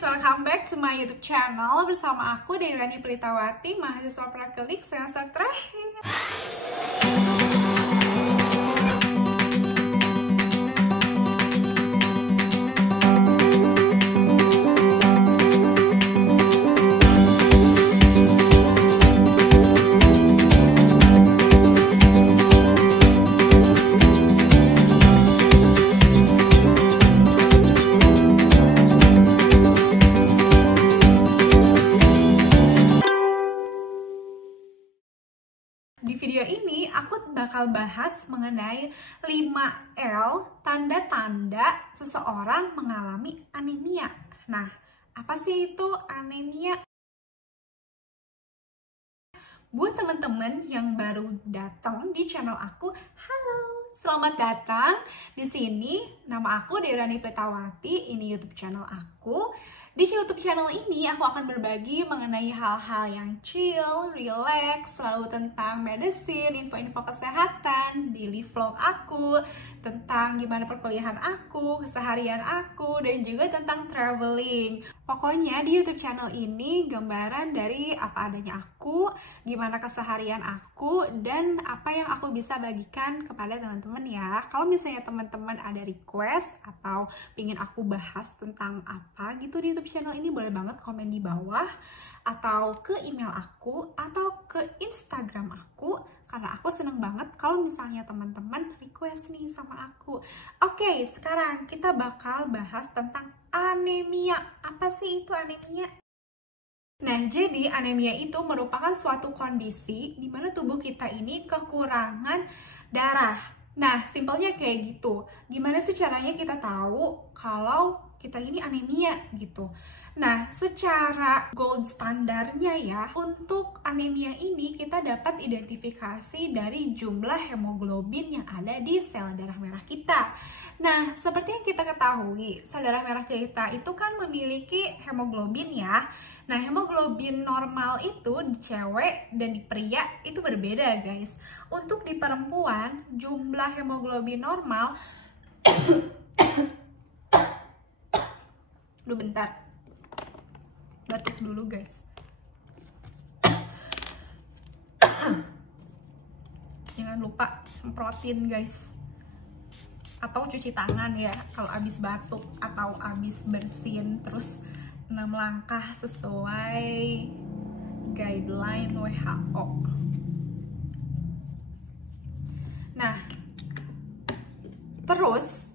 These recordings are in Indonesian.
welcome back to my YouTube channel bersama aku Dairani Pelitawati, mahasiswa prakelik semester terakhir. Di video ini aku bakal bahas mengenai 5L tanda-tanda seseorang mengalami anemia. Nah, apa sih itu anemia? Buat teman-teman yang baru datang di channel aku, halo, selamat datang. Di sini nama aku Dairani Pelitawati, ini YouTube channel aku. Di YouTube channel ini aku akan berbagi mengenai hal-hal yang chill, relax, selalu tentang medicine, info-info kesehatan, daily vlog aku, tentang gimana perkuliahan aku, keseharian aku, dan juga tentang traveling. Pokoknya di YouTube channel ini gambaran dari apa adanya aku, gimana keseharian aku, dan apa yang aku bisa bagikan kepada teman-teman ya. Kalau misalnya teman-teman ada request atau ingin aku bahas tentang apa gitu di YouTube channel ini, boleh banget komen di bawah atau ke email aku atau ke Instagram aku, karena aku seneng banget kalau misalnya teman-teman request nih sama aku. Oke, sekarang kita bakal bahas tentang anemia. Apa sih itu anemia? Nah, jadi anemia itu merupakan suatu kondisi di mana tubuh kita ini kekurangan darah. Nah, simpelnya kayak gitu. Gimana sih caranya kita tahu kalau kita ini anemia gitu? Nah, secara gold standarnya ya, untuk anemia ini kita dapat identifikasi dari jumlah hemoglobin yang ada di sel darah merah kita. Nah, seperti yang kita ketahui, sel darah merah kita itu kan memiliki hemoglobin ya. Nah, hemoglobin normal itu di cewek dan di pria itu berbeda, guys. Untuk di perempuan, jumlah hemoglobin normal Duh, bentar. Batuk dulu, guys. Jangan lupa semprotin, guys. Atau cuci tangan ya kalau abis batuk atau abis bersin. Terus 6 langkah sesuai guideline WHO. Nah, terus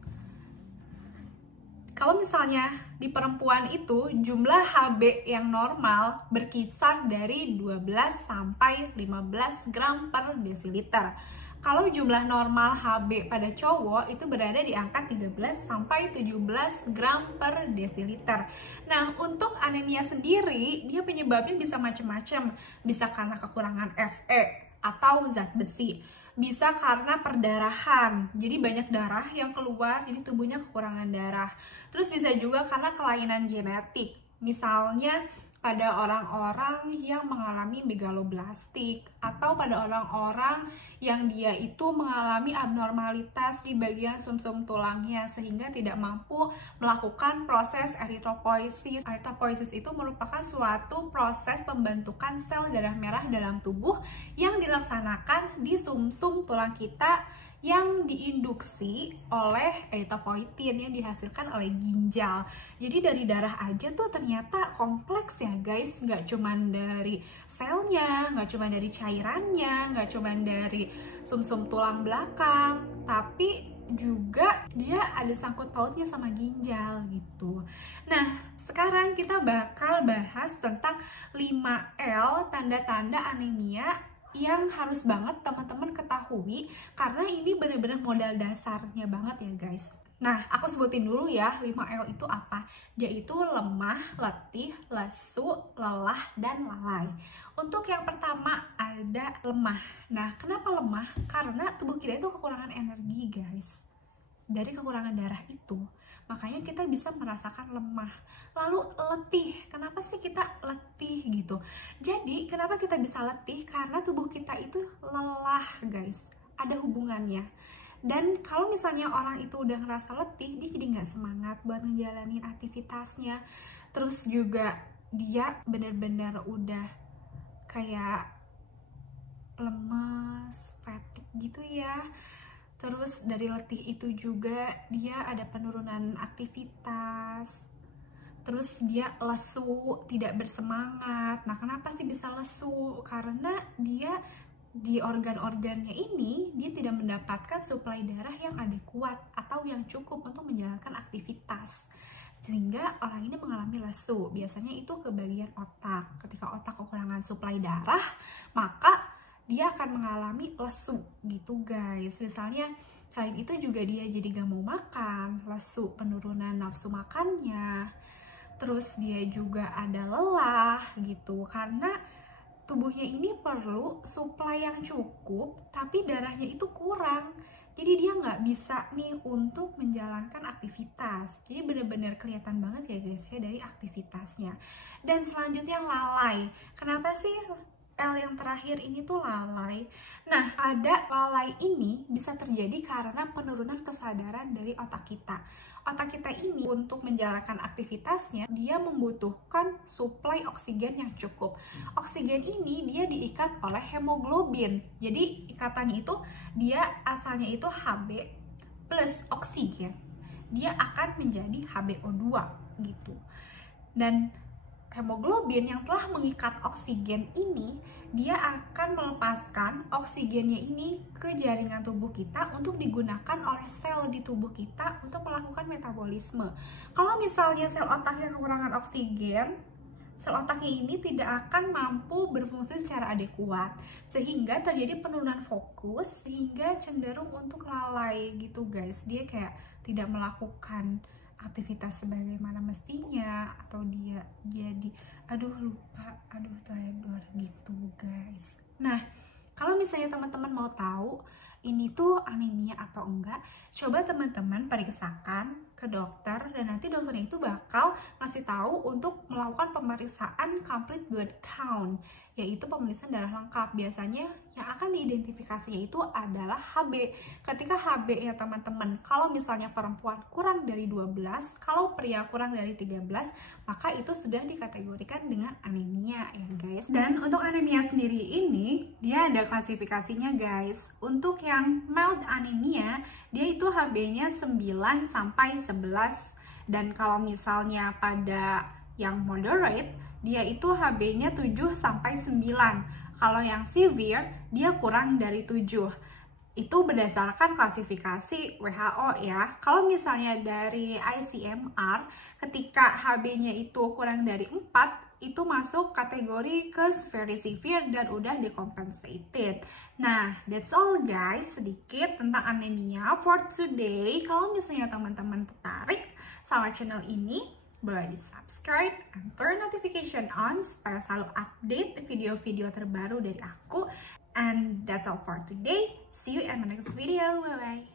kalau misalnya di perempuan itu jumlah HB yang normal berkisar dari 12 sampai 15 gram per desiliter. Kalau jumlah normal HB pada cowok itu berada di angka 13 sampai 17 gram per desiliter. Nah, untuk anemia sendiri, dia penyebabnya bisa macam-macam. Bisa karena kekurangan Fe atau zat besi. Bisa karena perdarahan, jadi banyak darah yang keluar, jadi tubuhnya kekurangan darah. Terus bisa juga karena kelainan genetik, misalnya pada orang-orang yang mengalami megaloblastik atau pada orang-orang yang dia itu mengalami abnormalitas di bagian sumsum tulangnya sehingga tidak mampu melakukan proses eritropoiesis. Eritropoiesis itu merupakan suatu proses pembentukan sel darah merah dalam tubuh yang dilaksanakan di sumsum tulang kita yang diinduksi oleh eritropoietin yang dihasilkan oleh ginjal. Jadi dari darah aja tuh ternyata kompleks ya guys, nggak cuman dari selnya, nggak cuman dari cairannya, nggak cuman dari sumsum tulang belakang, tapi juga dia ada sangkut pautnya sama ginjal gitu. Nah, sekarang kita bakal bahas tentang 5L tanda-tanda anemia yang harus banget teman-teman ketahui, karena ini benar-benar modal dasarnya banget ya guys. Nah, aku sebutin dulu ya 5L itu apa. Dia itu lemah, letih, lesu, lelah, dan lalai. Untuk yang pertama ada lemah. Nah, kenapa lemah? Karena tubuh kita itu kekurangan energi guys. Dari kekurangan darah itu, makanya kita bisa merasakan lemah. Lalu letih, kenapa sih kita letih gitu? Jadi kenapa kita bisa letih? Karena tubuh kita itu lelah guys, ada hubungannya. Dan kalau misalnya orang itu udah ngerasa letih, dia jadi nggak semangat buat ngejalanin aktivitasnya. Terus juga dia benar-benar udah kayak lemes, fatigue gitu ya. Terus dari letih itu juga dia ada penurunan aktivitas. Terus dia lesu, tidak bersemangat. Nah, kenapa sih bisa lesu? Karena dia di organ-organnya ini dia tidak mendapatkan suplai darah yang adekuat atau yang cukup untuk menjalankan aktivitas, sehingga orang ini mengalami lesu. Biasanya itu ke bagian otak. Ketika otak kekurangan suplai darah, maka dia akan mengalami lesu gitu guys. Misalnya selain itu juga dia jadi gak mau makan, lesu, penurunan nafsu makannya. Terus dia juga ada lelah gitu, karena tubuhnya ini perlu suplai yang cukup, tapi darahnya itu kurang. Jadi dia nggak bisa nih untuk menjalankan aktivitas. Jadi benar-benar kelihatan banget ya guys ya dari aktivitasnya. Dan selanjutnya lalai. Kenapa sih L yang terakhir ini tuh lalai? Nah, ada lalai ini bisa terjadi karena penurunan kesadaran dari otak kita. Otak kita ini untuk menjalankan aktivitasnya, dia membutuhkan suplai oksigen yang cukup. Oksigen ini dia diikat oleh hemoglobin. Jadi ikatannya itu dia asalnya itu Hb plus oksigen. Dia akan menjadi HbO2 gitu. Dan hemoglobin yang telah mengikat oksigen ini, dia akan melepaskan oksigennya ini ke jaringan tubuh kita untuk digunakan oleh sel di tubuh kita untuk melakukan metabolisme. Kalau misalnya sel otaknya kekurangan oksigen, sel otaknya ini tidak akan mampu berfungsi secara adekuat, sehingga terjadi penurunan fokus, sehingga cenderung untuk lalai gitu guys. Dia kayak tidak melakukan aktivitas sebagaimana mestinya, atau dia jadi lupa, teledor gitu guys. Nah, kalau misalnya teman-teman mau tahu ini tuh anemia atau enggak, coba teman-teman periksakan ke dokter, dan nanti dokternya itu bakal ngasih tahu untuk melakukan pemeriksaan complete blood count, yaitu pemeriksaan darah lengkap. Biasanya yang akan diidentifikasinya itu adalah Hb. Ketika Hb ya teman-teman, kalau misalnya perempuan kurang dari 12, kalau pria kurang dari 13, maka itu sudah dikategorikan dengan anemia ya guys. Dan untuk anemia sendiri ini, dia ada klasifikasinya guys. Untuk yang mild anemia, dia itu Hb-nya 9 sampai 11. Dan kalau misalnya pada yang moderate, dia itu Hb-nya 7 sampai 9. Kalau yang severe, dia kurang dari 7. Itu berdasarkan klasifikasi WHO ya. Kalau misalnya dari ICMR, ketika Hb-nya itu kurang dari 4, itu masuk kategori ke very severe dan udah decompensated. Nah, that's all guys, sedikit tentang anemia for today. Kalau misalnya teman-teman tertarik sama channel ini, boleh di subscribe and turn notification on supaya selalu update video-video terbaru dari aku. And that's all for today. See you in my next video. Bye bye.